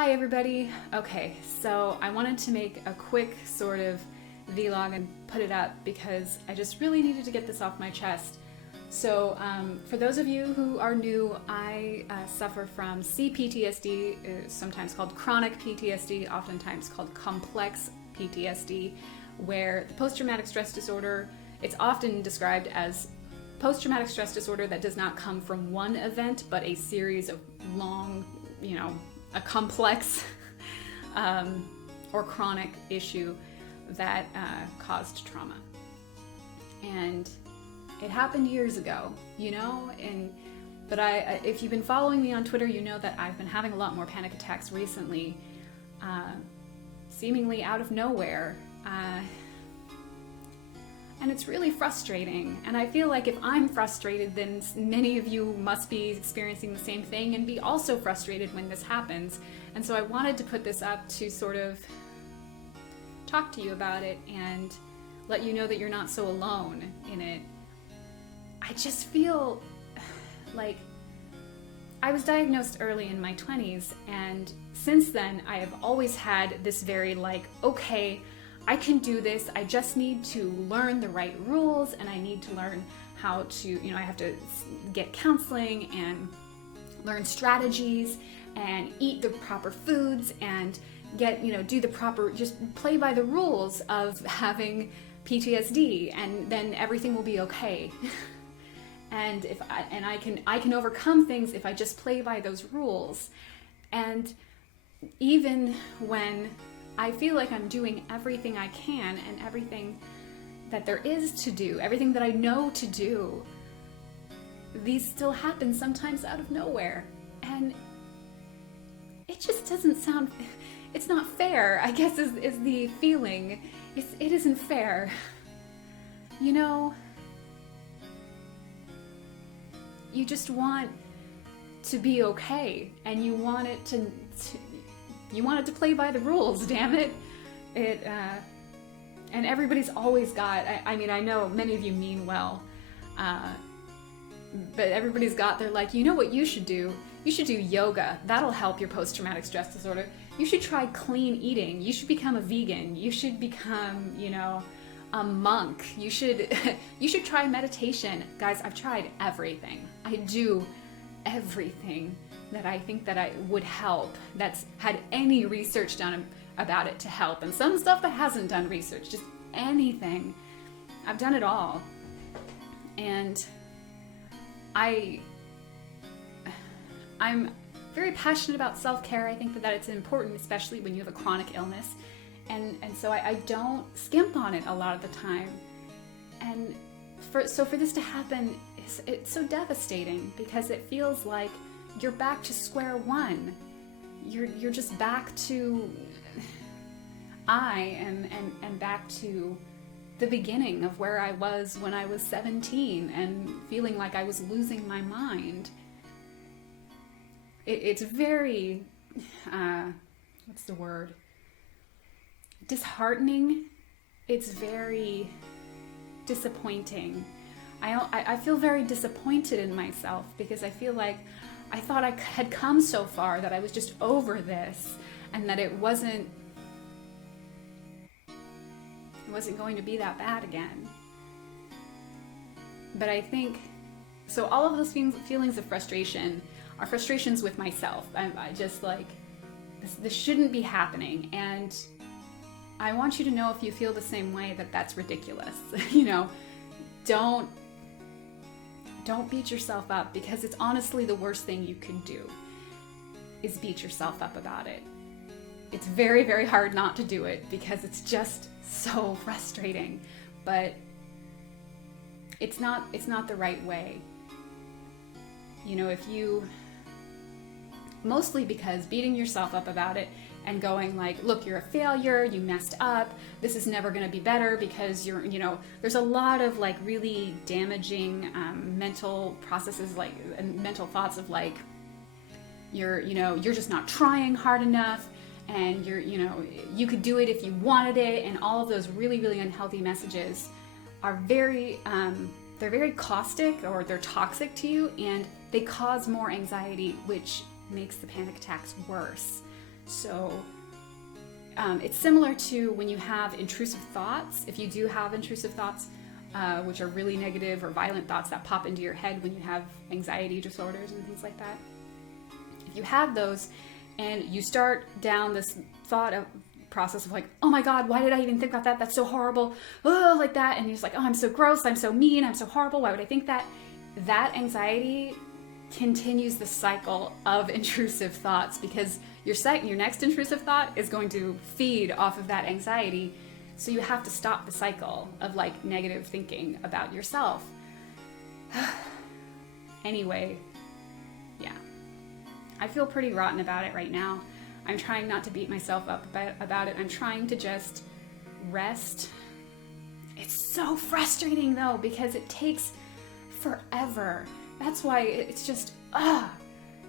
Hi everybody. Okay, so I wanted to make a quick sort of vlog and put it up because I just really needed to get this off my chest. So for those of you who are new, I suffer from CPTSD, sometimes called chronic PTSD, oftentimes called complex PTSD, where the post-traumatic stress disorder, it's often described as post-traumatic stress disorder that does not come from one event, but a series of long, a complex or chronic issue that caused trauma. And it happened years ago, but if you've been following me on Twitter, you know that I've been having a lot more panic attacks recently, seemingly out of nowhere. And it's really frustrating. And I feel like if I'm frustrated, then many of you must be experiencing the same thing and be also frustrated when this happens. And so I wanted to put this up to sort of talk to you about it and let you know that you're not so alone in it. I just feel like I was diagnosed early in my 20s, and since then I have always had this very okay, I can do this, I just need to learn the right rules, and I need to learn how to, I have to get counseling and learn strategies and eat the proper foods and get, do the proper, just play by the rules of having PTSD, and then everything will be okay. And I can overcome things if I just play by those rules. And even when I feel like I'm doing everything I can and everything that there is to do, everything that I know to do, these still happen sometimes out of nowhere. And it just doesn't sound, it's not fair, I guess is the feeling. It isn't fair. You just want to be okay, and you want it to play by the rules, damn it. And everybody's always got, I know many of you mean well, but everybody's got, they're like, what you should do? You should do yoga. That'll help your post-traumatic stress disorder. You should try clean eating. You should become a vegan. You should become, a monk. You should try meditation. Guys, I've tried everything. I do everything that I think that I would help, that's had any research done about it to help, and some stuff that hasn't done research, just anything. I've done it all. And I'm very passionate about self-care. I think that it's important, especially when you have a chronic illness. And so I don't skimp on it a lot of the time. And for this to happen, it's so devastating, because it feels like you're back to square one. You're just back to, I am back to the beginning of where I was when I was 17 and feeling like I was losing my mind. It's very, what's the word? Disheartening. It's very disappointing. I feel very disappointed in myself, because I feel like I thought I had come so far that I was just over this, and that it wasn't going to be that bad again. But I think, so all of those feelings of frustration are frustrations with myself. I just this shouldn't be happening, and I want you to know, if you feel the same way, that that's ridiculous. Don't beat yourself up, because it's honestly the worst thing you can do is beat yourself up about it. It's very, very hard not to do it, because it's just so frustrating, but it's not the right way. Mostly because beating yourself up about it and going look, you're a failure, you messed up, this is never going to be better, because there's a lot of really damaging mental processes, and mental thoughts of you're just not trying hard enough, and you could do it if you wanted it, and all of those really, really unhealthy messages are very they're very caustic, or they're toxic to you, and they cause more anxiety, which makes the panic attacks worse. So it's similar to when you have intrusive thoughts. If you do have intrusive thoughts, which are really negative or violent thoughts that pop into your head when you have anxiety disorders and things like that. If you have those and you start down this process of like, oh my God, why did I even think about that? That's so horrible. Oh, like that. And you're just like, oh, I'm so gross. I'm so mean. I'm so horrible. Why would I think that? That anxiety continues the cycle of intrusive thoughts, because your next intrusive thought is going to feed off of that anxiety. So you have to stop the cycle of like negative thinking about yourself. Anyway, yeah, I feel pretty rotten about it right now. I'm trying not to beat myself up about it. I'm trying to just rest. It's so frustrating though, because it takes forever. That's why it's just,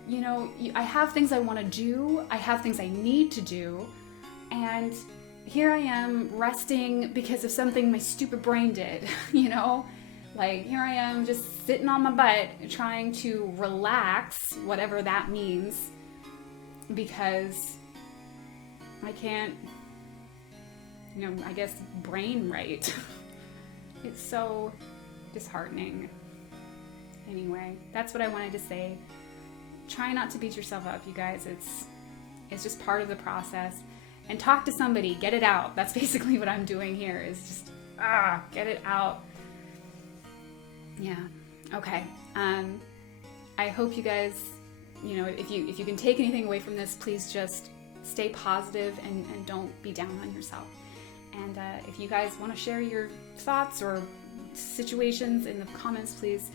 you know, I have things I want to do. I have things I need to do. And here I am resting because of something my stupid brain did, you know? Like, here I am just sitting on my butt trying to relax, whatever that means, because I can't, you know, I guess brain right. It's so disheartening. Anyway, that's what I wanted to say. Try not to beat yourself up, you guys. It's just part of the process. And talk to somebody, get it out. That's basically what I'm doing here, is just, get it out. Yeah, okay. I hope you guys, you know, if you can take anything away from this, please just stay positive and don't be down on yourself. And if you guys want to share your thoughts or situations in the comments, please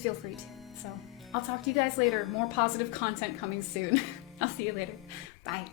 feel free to. So I'll talk to you guys later. More positive content coming soon. I'll see you later. Bye.